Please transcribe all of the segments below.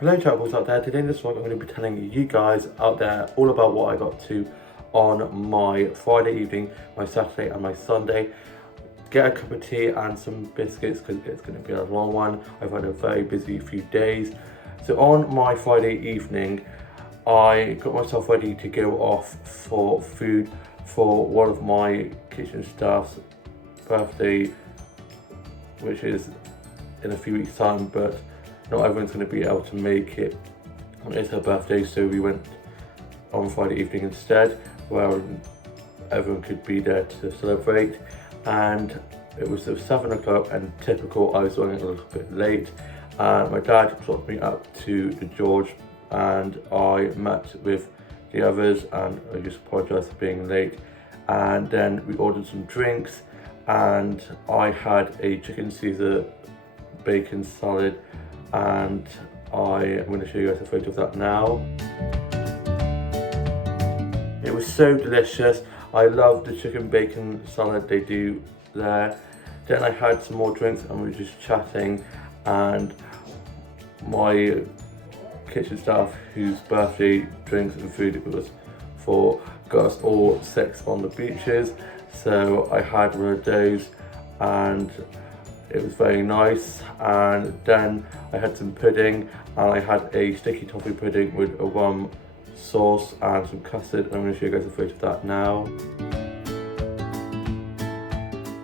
Hello travels out there, today in this vlog I'm going to be telling you guys out there all about what I got to on my Friday evening, my Saturday and my Sunday. Get a cup of tea and some biscuits because it's going to be a long one. I've had a very busy few days. So on my Friday evening, I got myself ready to go off for food for one of my kitchen staff's birthday, which is in a few weeks time, but not everyone's going to be able to make it. It's her birthday, so we went on Friday evening instead, where everyone could be there to celebrate. And it was 7 o'clock, and typical, I was running a little bit late. And my dad dropped me up to the George, and I met with the others, and I just apologise for being late. And then we ordered some drinks, and I had a chicken Caesar bacon salad, and I'm going to show you guys a photo of that now. It was so delicious. I love the chicken bacon salad they do there. Then I had some more drinks and we were just chatting, and my kitchen staff, whose birthday drinks and food it was for, got us all 6 on the beaches. So I had one of those and it was very nice. And then I had some pudding, and I had a sticky toffee pudding with a rum sauce and some custard. I'm going to show you guys a photo of that now.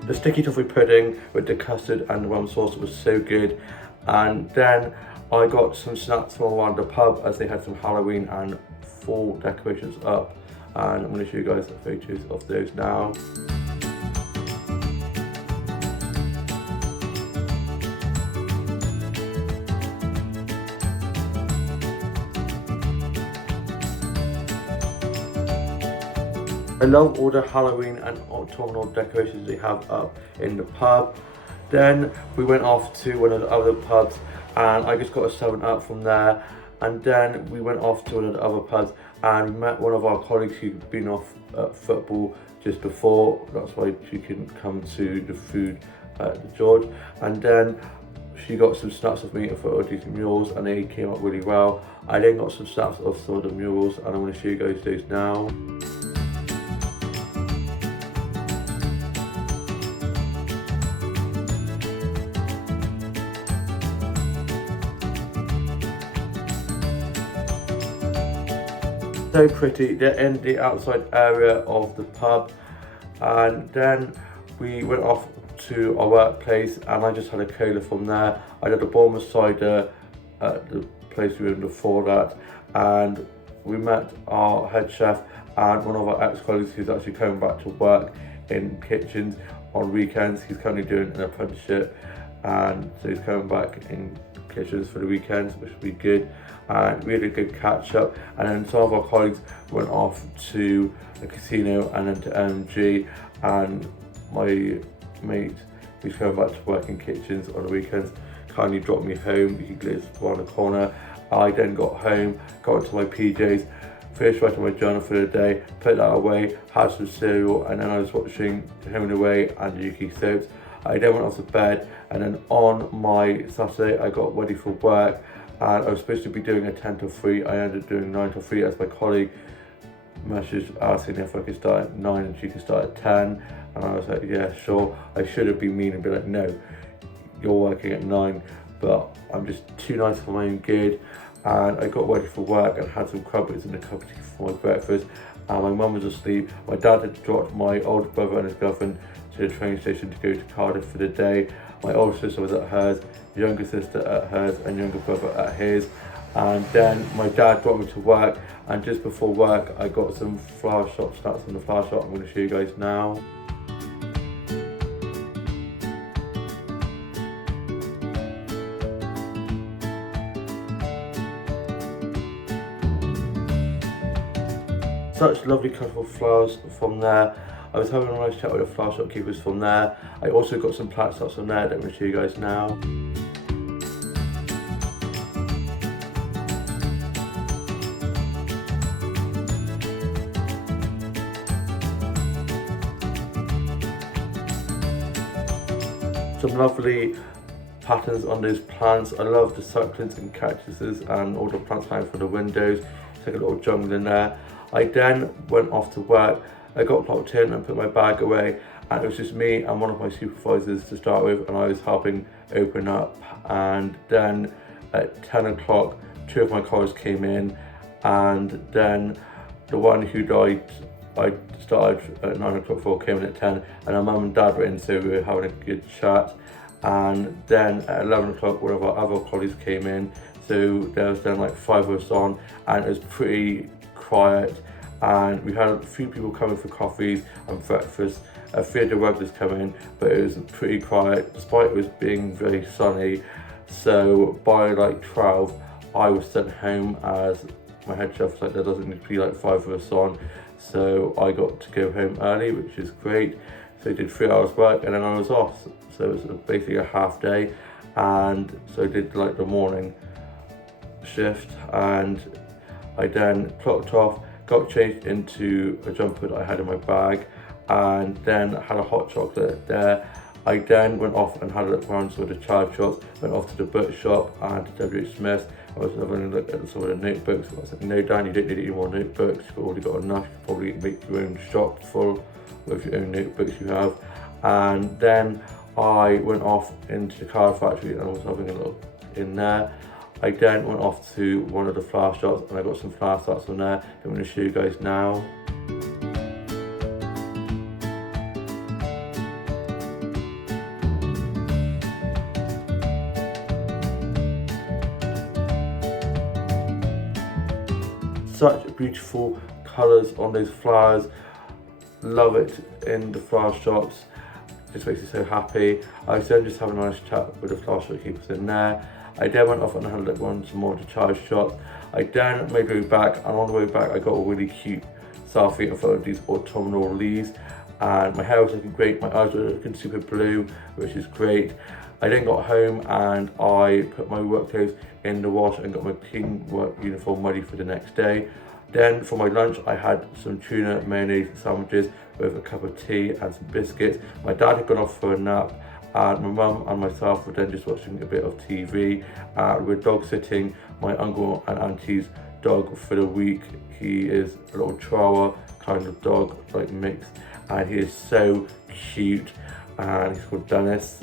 The sticky toffee pudding with the custard and the rum sauce was so good. And then I got some snacks from around the pub, as they had some Halloween and fall decorations up, and I'm going to show you guys the photos of those now. I love all the Halloween and autumnal decorations they have up in the pub. Then we went off to one of the other pubs, and I just got a 7-Up from there. And then we went off to one of the other pubs and we met one of our colleagues who'd been off at football just before. That's why she couldn't come to the food at the George. And then she got some snaps of me for these murals, and they came out really well. I then got some snaps of some of the murals, and I'm going to show you guys those now. So pretty. They're in the outside area of the pub, and then we went off to our workplace, and I just had a cola from there. I did a Bournemouth cider at the place we were in before that, and we met our head chef and one of our ex-colleagues who's actually coming back to work in kitchens on weekends. He's currently doing an apprenticeship, and so he's coming back in kitchens for the weekends, which will be good. And we had a good catch up, and then some of our colleagues went off to the casino and then to MG, and my mate, who's coming back to work in kitchens on the weekends, kindly dropped me home. He lives around the corner. I then got home, got into my PJs, finished writing my journal for the day, put that away, had some cereal, and then I was watching Home and Away and Yuki soaps. I then went off to bed, and then on my Saturday I got ready for work, and I was supposed to be doing a 10 to 3. I ended up doing 9 to 3 as my colleague messaged asking if I could start at 9 and she could start at 10, and I was like, yeah, sure. I should have been mean and be like, no, you're working at 9, but I'm just too nice for my own good. And I got ready for work and had some crumpets in a cup of tea for my breakfast, and my mum was asleep. My dad had dropped my older brother and his girlfriend to the train station to go to Cardiff for the day. My older sister was at hers, younger sister at hers, and younger brother at his. And then my dad brought me to work, and just before work I got some flower shop snacks from the flower shop. I'm going to show you guys now. Such lovely colourful flowers from there. I was having a nice chat with the flower shopkeepers from there. I also got some plant stops from there that I'm going to show you guys now. Some lovely patterns on those plants. I love the succulents and cactuses and all the plants hanging from the windows. It's like a little jungle in there. I then went off to work. I got clocked in and put my bag away, and it was just me and one of my supervisors to start with, and I was helping open up. And then at 10 o'clock, 2 of my colleagues came in, and then the one who died, I started at 9 o'clock, 4 came in at 10, and our mum and dad were in, so we were having a good chat. And then at 11 o'clock, one of our other colleagues came in, so there was then like 5 of us on, and it was pretty quiet. And we had a few people coming for coffees and breakfast. A few of the workers come in, but it was pretty quiet, despite it was being very sunny. So by like 12, I was sent home, as my head chef was like, there doesn't need to be like 5 of us on. So I got to go home early, which is great. So I did 3 hours work, and then I was off. So it was basically a half day. And so I did like the morning shift, and I then clocked off, got changed into a jumper that I had in my bag, and then had a hot chocolate there. I then went off and had a look around some of the child shops, went off to the bookshop and to WH Smith's. I was having a look at some of the notebooks. I was like, no Dan, you don't need any more notebooks, you've already got enough. You can probably make your own shop full with your own notebooks you have. And then I went off into the card factory and I was having a look in there. I then went off to one of the flower shops and I got some flower starts on there. I'm going to show you guys now. Such beautiful colours on those flowers. Love it in the flower shops. Just makes me so happy. I was then just having a nice chat with the flower shopkeepers in there. I then went off and had a look around some more of the child shops. I then made my way back, and on the way back I got a really cute selfie in front of these autumnal leaves, and my hair was looking great, my eyes were looking super blue, which is great. I then got home and I put my work clothes in the wash and got my clean work uniform ready for the next day. Then for my lunch I had some tuna mayonnaise sandwiches with a cup of tea and some biscuits. My dad had gone off for a nap, and my mum and myself were then just watching a bit of TV. We're dog sitting my uncle and auntie's dog for the week. He is a little Chihuahua kind of dog, like mixed, and he is so cute. And he's called Dennis,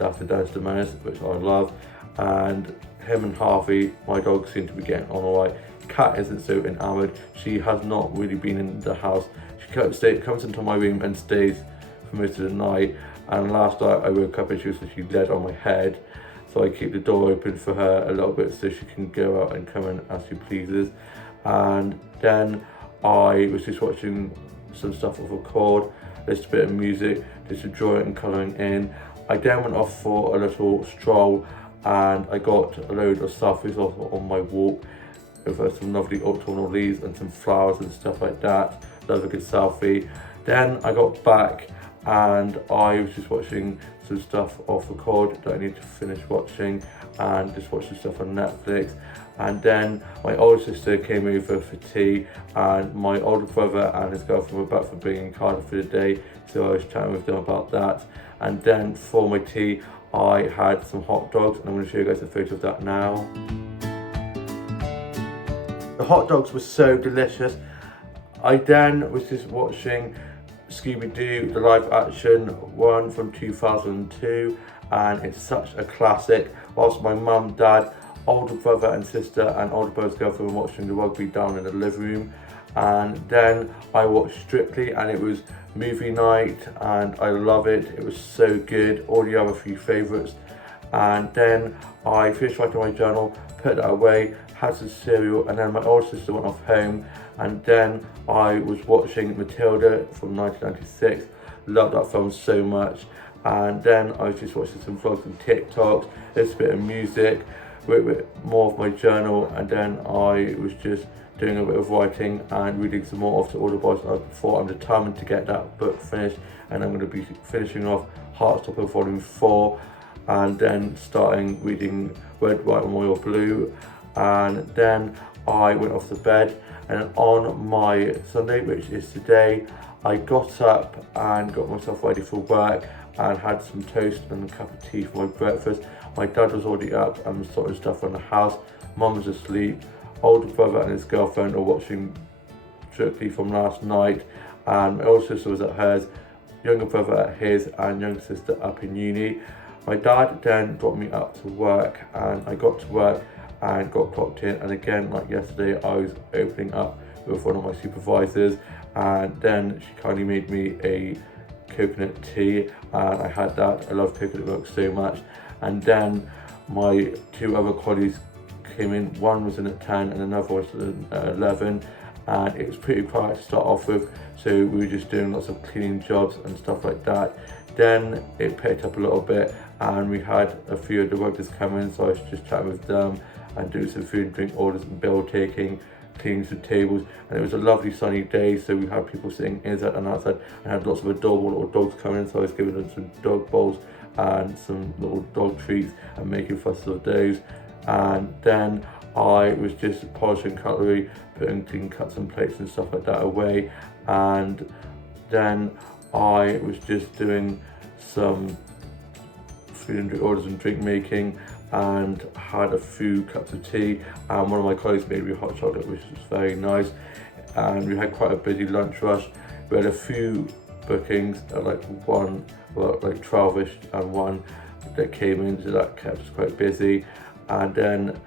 after Dennis the Menace, which I love. And him and Harvey, my dog, seem to be getting on alright. Kat isn't so enamoured. She has not really been in the house. She comes into my room and stays for most of the night. And last night I woke up and she led on my head. So I keep the door open for her a little bit so she can go out and come in as she pleases. And then I was just watching some stuff off a cord, just a bit of music, just a drawing and colouring in. I then went off for a little stroll and I got a load of selfies off on my walk with some lovely autumnal leaves and some flowers and stuff like that. Love a good selfie. Then I got back and I was just watching some stuff off the cord that I need to finish watching, and just watched some stuff on Netflix. And then my older sister came over for tea, and my older brother and his girlfriend were back for being in Cardiff for the day, so I was chatting with them about that. And then for my tea I had some hot dogs, and I'm going to show you guys a photo of that now. The hot dogs were so delicious. I then was just watching Scooby-Doo, the live action one from 2002, and it's such a classic. Whilst my mum, dad, older brother and sister and older brother's girlfriend were watching the rugby down in the living room. And then I watched Strictly, and it was movie night and I love it. It was so good. Already have a few favourites. And then I finished writing my journal, put that away, had some cereal, and then my older sister went off home. And then I was watching Matilda from 1996. Loved that film so much. And then I was just watching some vlogs and TikToks, just a bit of music, with more of my journal. And then I was just doing a bit of writing and reading some more of the Audible as before. I'm determined to get that book finished, and I'm going to be finishing off Heartstopper Volume 4, and then starting reading Red, White and Royal Blue. And then I went off to bed, and on my Sunday, which is today, I got up and got myself ready for work and had some toast and a cup of tea for my breakfast. My dad was already up and was sorting stuff around the house. Mum was asleep. Older brother and his girlfriend are watching Strictly from last night, and my older sister was at hers, younger brother at his, and younger sister up in uni. My dad then dropped me up to work, and I got to work and got clocked in, and again, like yesterday, I was opening up with one of my supervisors, and then she kindly made me a coconut tea, and I had that. I love coconut milk so much. And then my two other colleagues came in. One was in at 10 and another was at 11, and it was pretty quiet to start off with, so we were just doing lots of cleaning jobs and stuff like that. Then it picked up a little bit and we had a few of the workers come in, so I was just chatting with them and doing some food and drink orders and bill taking, cleaning some tables, and it was a lovely sunny day, so we had people sitting inside and outside, and had lots of adorable little dogs coming in, so I was giving them some dog bowls and some little dog treats and making fusses of those. And then I was just polishing cutlery, putting clean cuts and plates and stuff like that away, and then I was just doing some food and drink orders and drink making, and had a few cups of tea, and one of my colleagues made me hot chocolate, which was very nice. And we had quite a busy lunch rush. We had a few bookings at like 12ish, and one that came in, so that kept us quite busy. And then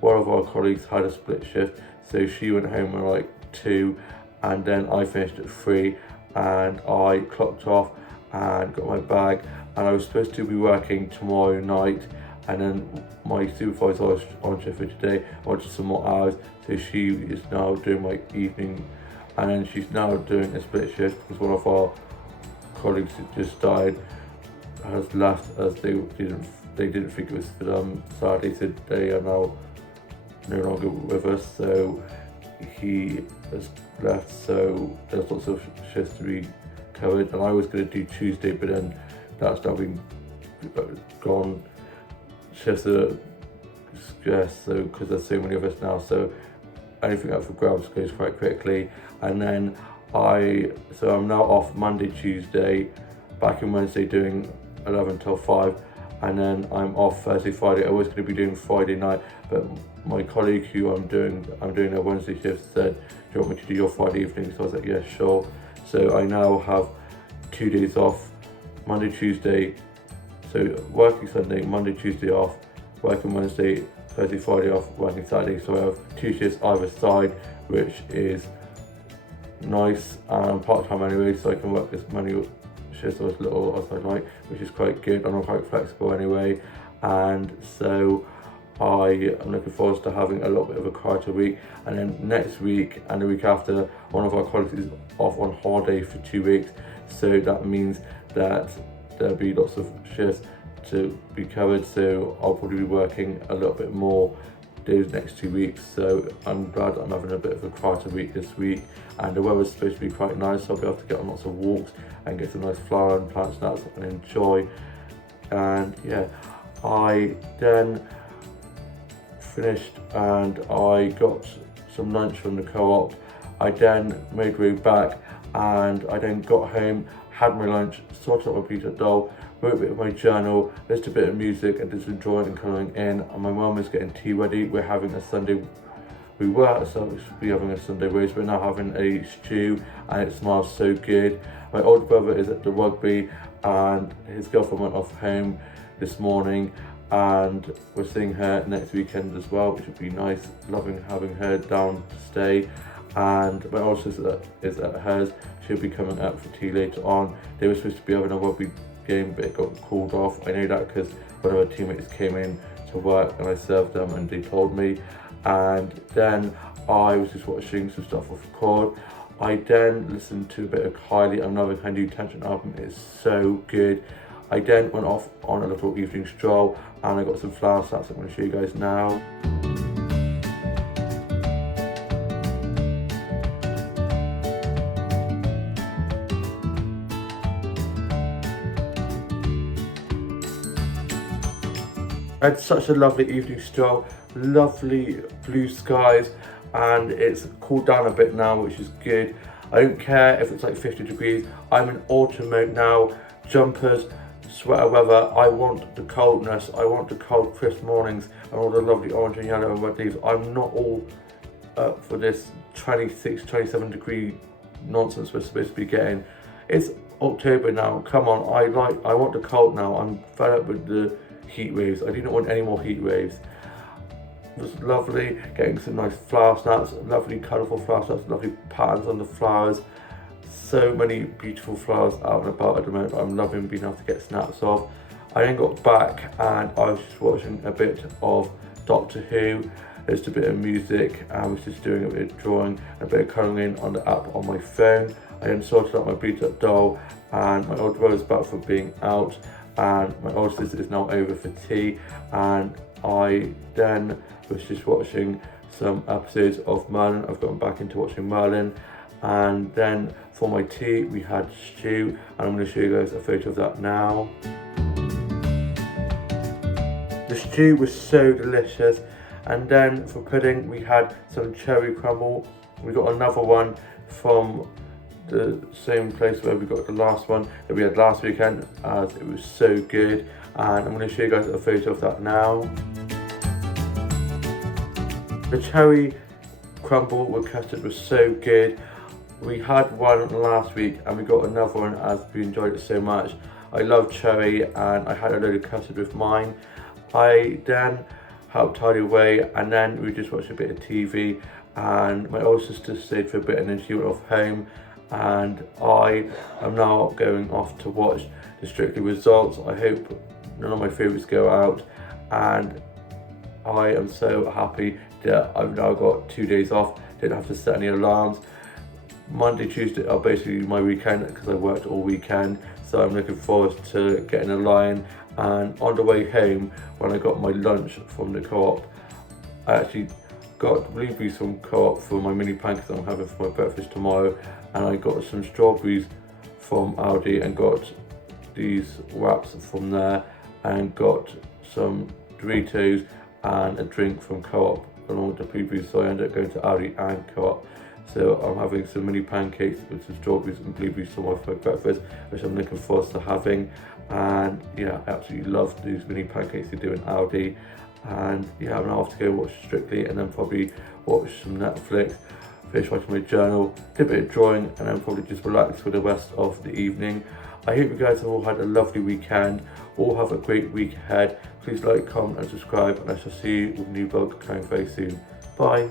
one of our colleagues had a split shift, so she went home at like 2, and then I finished at 3, and I clocked off and got my bag, and I was supposed to be working tomorrow night, and then my supervisor was on shift for today, wanted some more hours, so she is now doing my evening, and then she's now doing a split shift because one of our colleagues that just died has left, as they didn't think it was for them. Sadly, so they are now no longer with us, so he has left, so there's lots of shifts to be covered, and I was going to do Tuesday, but then that's now been gone. Shifts are stress, so because there's so many of us now, so anything up for grabs goes quite quickly. And then I'm now off Monday, Tuesday, back in Wednesday doing 11 till 5, and then I'm off Thursday, Friday. I was going to be doing Friday night, but my colleague who I'm doing a Wednesday shift said, do you want me to do your Friday evening? So I was like, yeah, sure. So I now have 2 days off, Monday, Tuesday, so working Sunday, Monday, Tuesday off, working Wednesday, Thursday, Friday off, working Saturday. So I have 2 shifts either side, which is nice, and I'm part-time anyway, so I can work as many shifts or as little as I like, which is quite good, and I'm quite flexible anyway. And so I am looking forward to having a little bit of a quieter week. And then next week and the week after, one of our colleagues is off on holiday for 2 weeks, so that means that there'll be lots of shifts to be covered, so I'll probably be working a little bit more those next 2 weeks. So I'm glad I'm having a bit of a quieter week this week, and the weather's supposed to be quite nice, so I'll be able to get on lots of walks and get some nice flower and plant snacks and enjoy. And yeah, I then finished and I got some lunch from the co-op. I then made way back, and I then got home, had my lunch, sorted out my pizza dough, wrote a bit of my journal, listened to a bit of music, and just enjoying and colouring in. And my mum is getting tea ready. We're having a Sunday. We were supposed to be having a Sunday roast. We're now having a stew, and it smells so good. My older brother is at the rugby, and his girlfriend went off home this morning, and we're seeing her next weekend as well, which would be nice. Loving having her down to stay. And my older sister is at hers. She'll be coming out for tea later on. They were supposed to be having a rugby game, but it got called off. I know that because one of our teammates came in to work and I served them, and they told me. And then I was just watching some stuff off record. I then listened to a bit of Kylie. I'm loving her new Tension album. It's so good. I then went off on a little evening stroll, and I got some flower stats I'm going to show you guys now. I had such a lovely evening stroll, lovely blue skies, and it's cooled down a bit now, which is good. I don't care if it's like 50 degrees. I'm in autumn mode now. Jumpers, sweater weather. I want the coldness. I want the cold, crisp mornings and all the lovely orange and yellow and red leaves. I'm not all up for this 26, 27 degree nonsense we're supposed to be getting. It's October now. Come on, I want the cold now. I'm fed up with the heat waves. I do not want any more heat waves. It was lovely getting some nice flower snaps, lovely colourful flower snaps, lovely patterns on the flowers. So many beautiful flowers out and about at the moment. I'm loving being able to get snaps of. I then got back and I was just watching a bit of Doctor Who, just a bit of music, and I was just doing a bit of drawing, a bit of colouring in on the app on my phone. I then sorted out my beat up doll, and my older brother's back for being out, and my older sister is now over for tea, and I then was just watching some episodes of Merlin. I've gotten back into watching Merlin, and then for my tea we had stew, and I'm going to show you guys a photo of that now. The stew was so delicious. And then for pudding we had some cherry crumble. We got another one from the same place where we got the last one that we had last weekend, as it was so good, and I'm going to show you guys a photo of that now. The cherry crumble with custard was so good. We had one last week and we got another one as we enjoyed it so much. I love cherry and I had a load of custard with mine. I then helped tidy away, and then we just watched a bit of TV, and my older sister stayed for a bit and then she went off home, and I am now going off to watch the Strictly results. I hope none of my favourites go out, and I am so happy that I've now got 2 days off, didn't have to set any alarms. Monday, Tuesday are basically my weekend because I worked all weekend, so I'm looking forward to getting a lie-in. And on the way home, when I got my lunch from the Co-op, I actually got blueberries from Co-op for my mini pancakes that I'm having for my breakfast tomorrow, and I got some strawberries from Aldi and got these wraps from there, and got some Doritos and a drink from Co-op along with the blueberries, so I ended up going to Aldi and Co-op. So I'm having some mini pancakes with some strawberries and blueberries for my breakfast, which I'm looking forward to having. And yeah, I absolutely love these mini pancakes they do in Aldi. And yeah, I'm now off to go watch Strictly, and then probably watch some Netflix, finish writing my journal, do a bit of drawing, and then probably just relax for the rest of the evening. I hope you guys have all had a lovely weekend, all have a great week ahead. Please like, comment and subscribe, and I shall see you with a new vlog coming very soon. Bye.